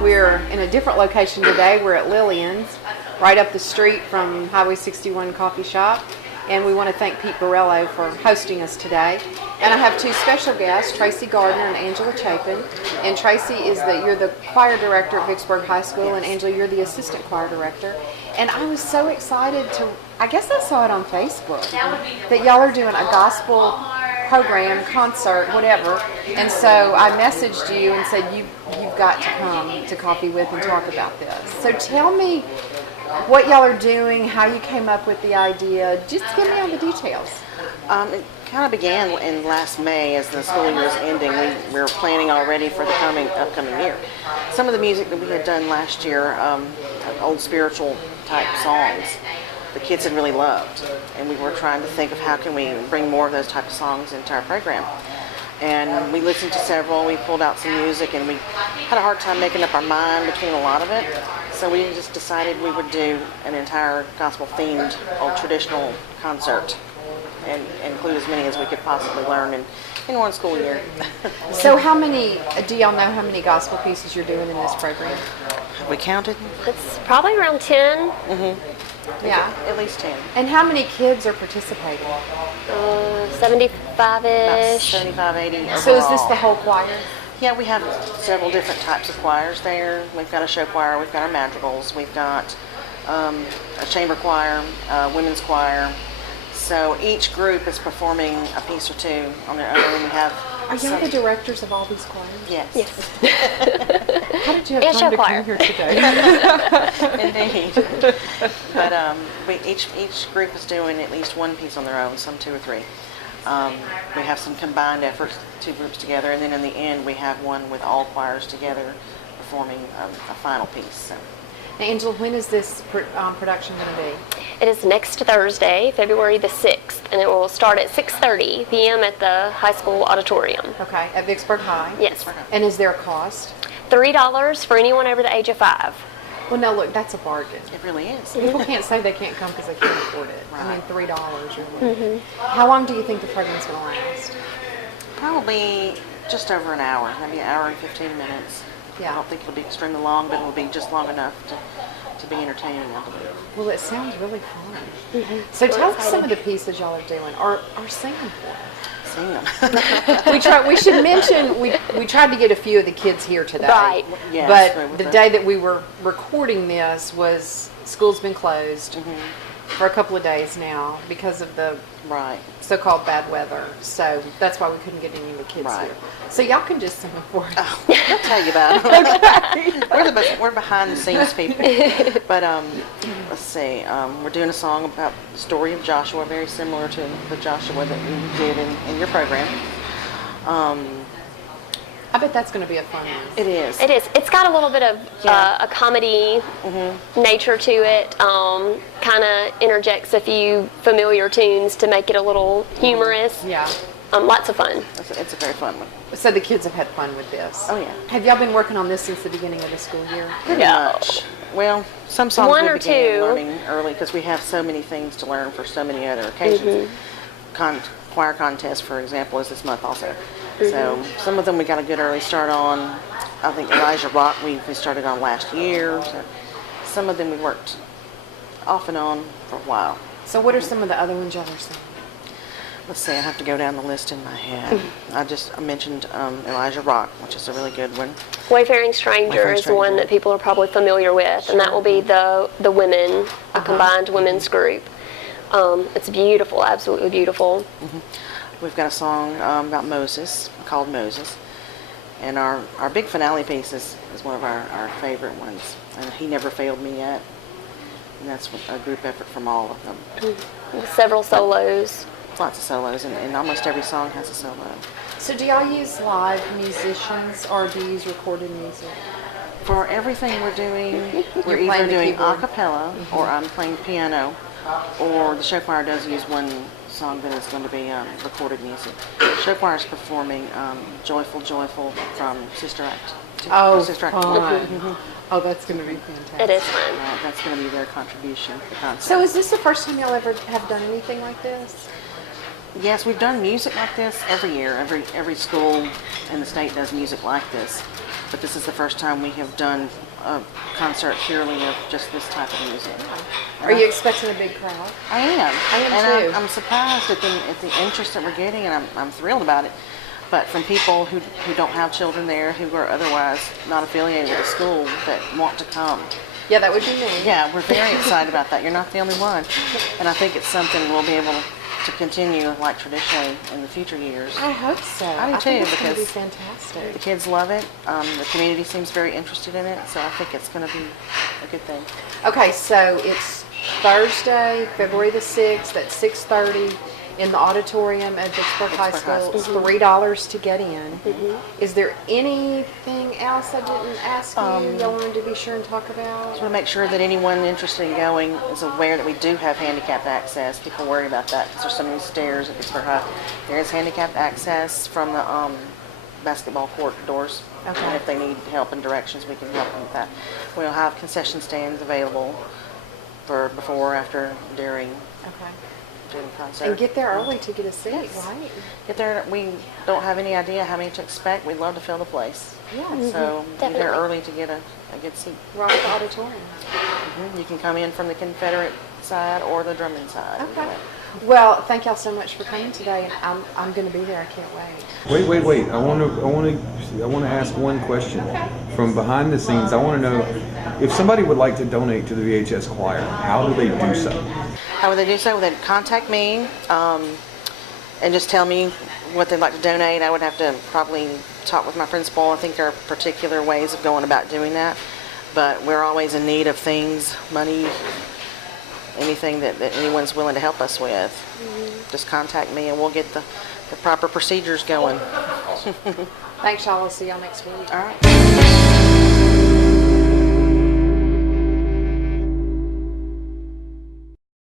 We're in a different location today. We're at Lillian's, right up the street from Highway 61 Coffee Shop. And we want to thank Peter Borrello for hosting us today. And I have two special guests, Tracy Gardner and Angela Chapin. And Tracy, you're the choir director at Vicksburg High School, and Angela, you're the assistant choir director. And I was so excited I guess I saw it on Facebook, that y'all are doing a gospel program, concert, whatever. And so I messaged you and said, you've got to come to Coffee With and talk about this. So tell me what y'all are doing, how you came up with the idea. Just give me all the details. It kind of began in last May as the school year is ending. We were planning already for the upcoming year. Some of the music that we had done last year, old spiritual type songs, the kids had really loved, and we were trying to think of how can we bring more of those type of songs into our program. And we listened to several, we pulled out some music, and we had a hard time making up our mind between a lot of it. So we just decided we would do an entire gospel-themed old traditional concert and include as many as we could possibly learn in one school year. So do y'all know how many gospel pieces you're doing in this program? Have we counted? It's probably around 10. Mm-hmm. Yeah. At least 10. And how many kids are participating? 75-ish. 75, 80 overall. So is this the whole choir? Yeah, we have several different types of choirs there. We've got a show choir, we've got our madrigals, we've got a chamber choir, women's choir. So each group is performing a piece or two on their own. Are y'all the directors of all these choirs? Yes. How did you have time to come here today? Indeed. But each group is doing at least one piece on their own, some 2 or 3. We have some combined efforts, 2 groups together, and then in the end we have one with all choirs together performing a final piece. So. Now, Angela, when is this production going to be? It is next Thursday, February the 6th, and it will start at 6:30 p.m. at the high school auditorium. Okay, at Vicksburg High? Yes. And is there a cost? $3 for anyone over the age of 5. Well, no, look, that's a bargain. It really is. People can't say they can't come because they can't afford it. Right. I mean, $3 really. Mm-hmm. How long do you think the program's going to last? Probably just over an hour, maybe an hour and 15 minutes. Yeah. I don't think it'll be extremely long, but it'll be just long enough to be entertaining, I believe. Well, it sounds really fun. Mm-hmm. So tell us some of the pieces y'all are doing, or singing for us. Sing them. We should mention, we tried to get a few of the kids here today. Right. Yes, but the day that we were recording this was, school's been closed for a couple of days now because of the so-called bad weather. So that's why we couldn't get any of the kids here. So y'all can just sing them for us. Oh, I'll tell you about it. Okay. We're behind the scenes people. But let's see. We're doing a song about the story of Joshua, very similar to the Joshua that you did in your program. I bet that's going to be a fun one. It is. It is. It's got a little bit of a comedy nature to it. Kind of interjects a few familiar tunes to make it a little humorous. Yeah. Lots of fun. It's a very fun one. So the kids have had fun with this. Oh, yeah. Have y'all been working on this since the beginning of the school year? Pretty much. Well, some songs One we or began two. learning early because we have so many things to learn for so many other occasions. Choir contest, for example, is this month also. So some of them we got a good early start on. I think Elijah Rock we started on last year. So some of them we worked off and on for a while. So what are some of the other ones y'all are singing? Let's see, I have to go down the list in my head. I mentioned Elijah Rock, which is a really good one. Wayfaring Stranger is one that people are probably familiar with, and that will be the women, a combined women's group. It's beautiful, absolutely beautiful. We've got a song about Moses, called Moses. And our big finale piece is one of our favorite ones. And He Never Failed Me Yet. And that's a group effort from all of them. With several solos. Lots of solos, and almost every song has a solo. So do y'all use live musicians or do you use recorded music? For everything we're doing, we're You're playing either the doing a keyboard. cappella, or I'm playing piano, or the show choir does use one song that is going to be recorded music. Show choir is performing Joyful, Joyful from Sister Act. Oh, Sister Act. fun. Oh, that's going to be fantastic. It is fun. That's going to be their contribution to the concert. So is this the first time y'all ever have done anything like this? Yes, we've done music like this every year. Every school in the state does music like this. But this is the first time we have done a concert purely of just this type of music. Are you expecting a big crowd? I am. I am and too. I'm surprised at the interest that we're getting, and I'm thrilled about it. But from people who don't have children there, who are otherwise not affiliated with the school, that want to come. Yeah, that would be me. Yeah, we're very excited about that. You're not the only one. And I think it's something we'll be able to continue like traditionally in the future years. I hope so. I do too, think it's going to be because fantastic. The kids love it. The community seems very interested in it, so I think it's going to be a good thing. Okay, so it's Thursday, February the 6th at 6:30 in the auditorium at Vicksburg High Vicksburg High School. It's School. $3 to get in. Is there anything else I didn't ask you y'all wanted to be sure and talk about? I want to make sure that anyone interested in going is aware that we do have handicapped access. People worry about that because there's so many stairs at Vicksburg High. There is handicapped access from the basketball court doors. Okay. And if they need help and directions, we can help them with that. We'll have concession stands available for before, after, during Okay. the concert. And get there early to get a seat, Yes. right? Get there. We don't have any idea how many to expect. We'd love to fill the place. Yeah. So be there Definitely. early to get a good seat. Right at the auditorium. You can come in from the Confederate side or the Drummond side. Okay. Well, thank y'all so much for coming today, and I'm going to be there. I can't wait. Wait. I want to ask one question. From behind the scenes, I want to know if somebody would like to donate to the VHS choir, how do they do so? How would they do so? They'd contact me and just tell me what they'd like to donate. I would have to probably talk with my principal. I think there are particular ways of going about doing that, but we're always in need of things, money, anything that anyone's willing to help us with. Just contact me and we'll get the proper procedures going. Thanks, y'all. We'll see y'all next week. All right.